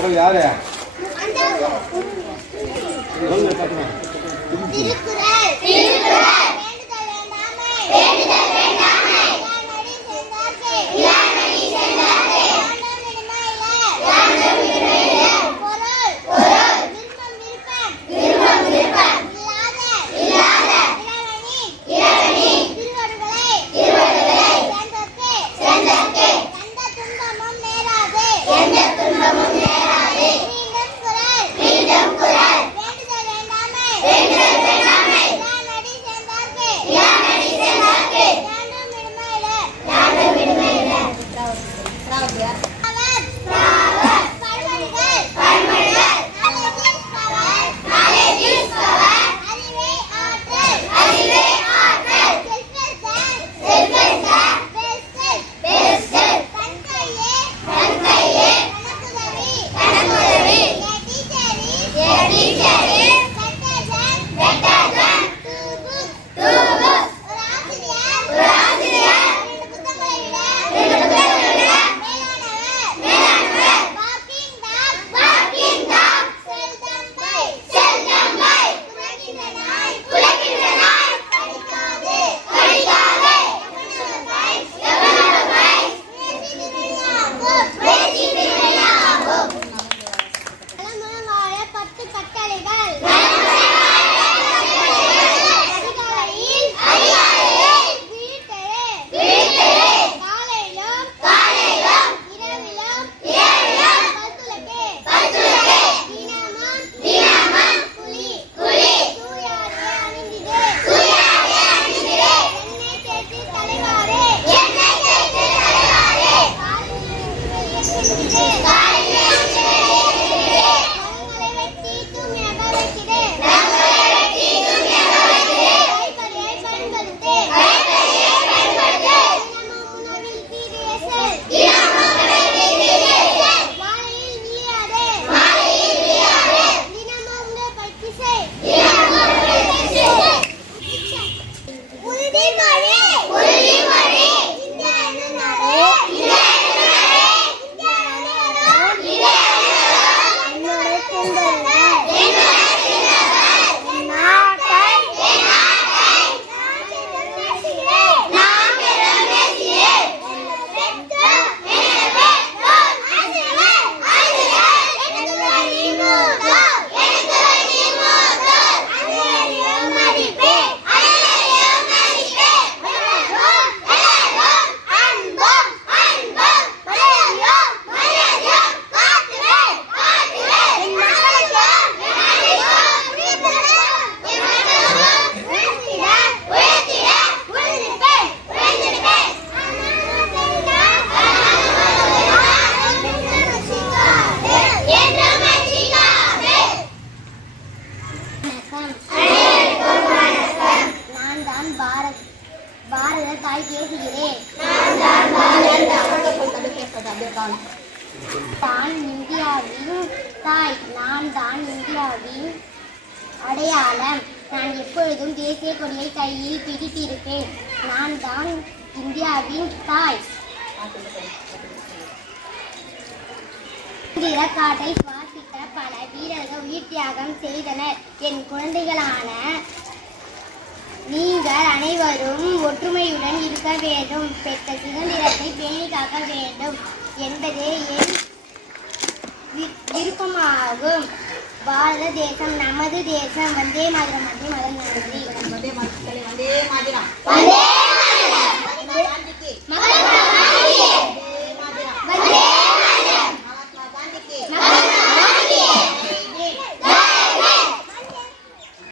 உடம்பு யாரு? திருக்குறள். தான். தான் இந்தியாவின் தாய் நான் தான் இந்தியாவின் அடையாளம். நான் எப்பொழுதும் தேசிய கொடியை கையில் பிடித்திருப்பேன். நான் தான் இந்தியாவின் தாய். காட்டை சுவாசித்த பல வீரர்கள் உயிர் தியாகம் செய்தனர். என் குழந்தைகளான நீங்கள் அனைவரும் ஒற்றுமையுடன் இருக்க வேண்டும். பெற்ற சுதந்திரத்தை பேணி காக்க வேண்டும். என்பதே என் விருப்பமாகும். பாரத தேசம் நமது தேசம் வந்தே மாதிரம் வந்தே மதம் நன்றி வந்தே மாதிரம் வந்தே மாதிரம்.